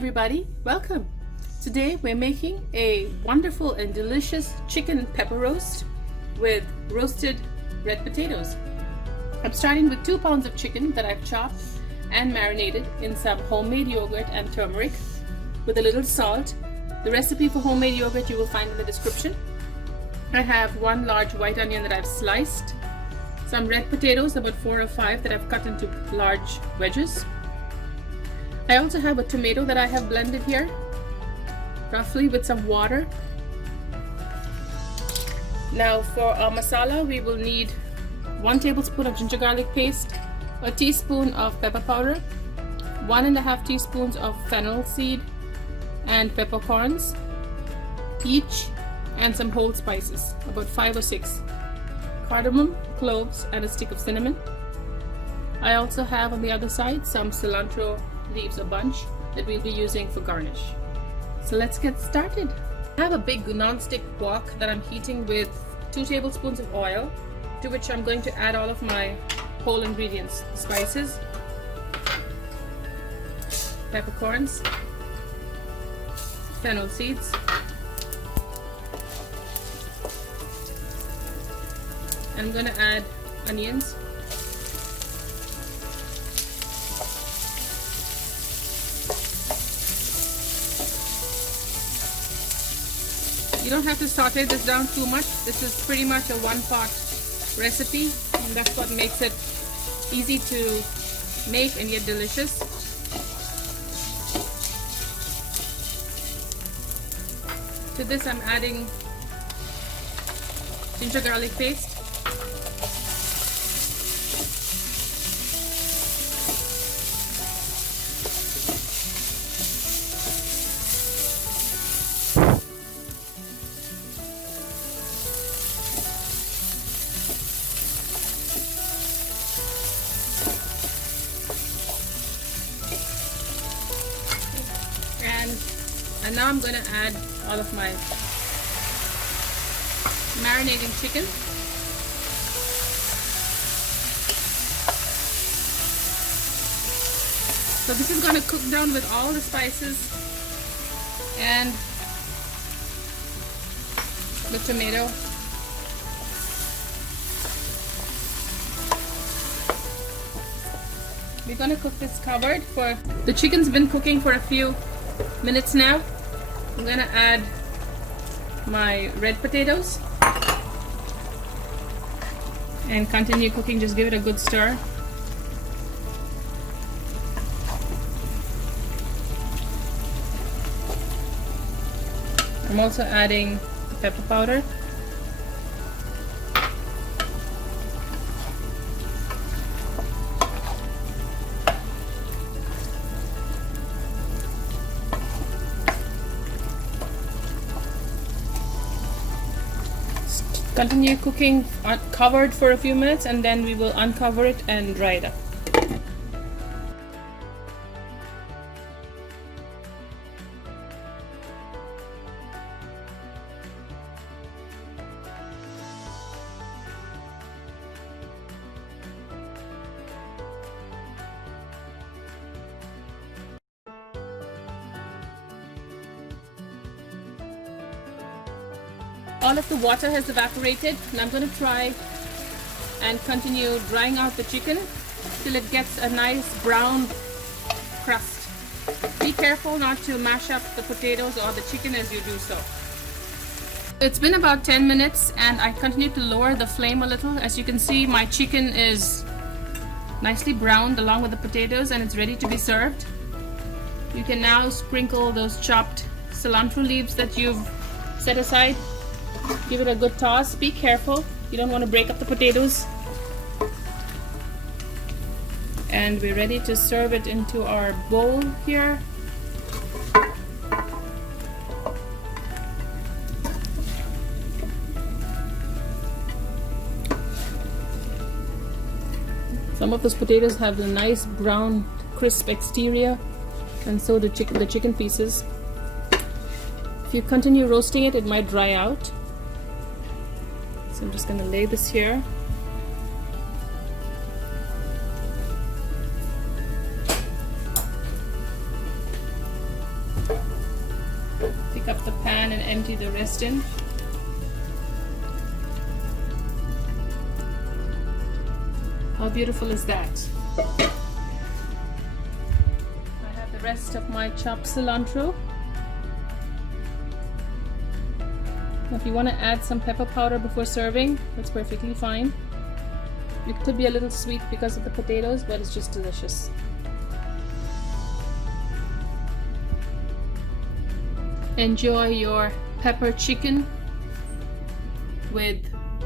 everybody, welcome. Today we're making a wonderful and delicious chicken pepper roast with roasted red potatoes. I'm starting with 2 pounds of chicken that I've chopped and marinated in some homemade yogurt and turmeric with a little salt. The recipe for homemade yogurt you will find in the description. I have 1 large white onion that I've sliced, some red potatoes, about 4 or 5 that I've cut into large wedges. I also have a tomato that I have blended here, roughly with some water. Now for our masala, we will need 1 tablespoon of ginger garlic paste, a teaspoon of pepper powder, 1.5 teaspoons of fennel seed and peppercorns each, and some whole spices, about 5 or 6, cardamom, cloves, and a stick of cinnamon. I also have on the other side some cilantro leaves, a bunch that we'll be using for garnish. So let's get started. I have a big non-stick wok that I'm heating with 2 tablespoons of oil, to which I'm going to add all of my whole ingredients, spices, peppercorns, fennel seeds, I'm going to add onions, you don't have to saute this down too much. This is pretty much a 1-pot recipe, and that's what makes it easy to make and yet delicious. To this I'm adding ginger garlic paste, and now I'm going to add all of my marinating chicken. So this is going to cook down with all the spices and the tomato. We're going to cook this covered for, the chicken's been cooking for a few minutes now. I'm going to add my red potatoes and continue cooking. Just give it a good stir. I'm also adding pepper powder, continue cooking covered for a few minutes, and then we will uncover it and dry it up. All of the water has evaporated, and I'm going to try and continue drying out the chicken till it gets a nice brown crust. Be careful not to mash up the potatoes or the chicken as you do so. It's been about 10 minutes and I continue to lower the flame a little. As you can see, my chicken is nicely browned along with the potatoes and it's ready to be served. You can now sprinkle those chopped cilantro leaves that you've set aside. Give it a good toss. Be careful, you don't want to break up the potatoes. And we're ready to serve it into our bowl here. Some of those potatoes have a nice brown crisp exterior, and so the chicken pieces. If you continue roasting it, it might dry out. So I'm just going to lay this here. Pick up the pan and empty the rest in. How beautiful is that? I have the rest of my chopped cilantro. Now, if you want to add some pepper powder before serving, that's perfectly fine. It could be a little sweet because of the potatoes, but it's just delicious. Enjoy your pepper chicken with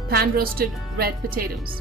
pan roasted red potatoes.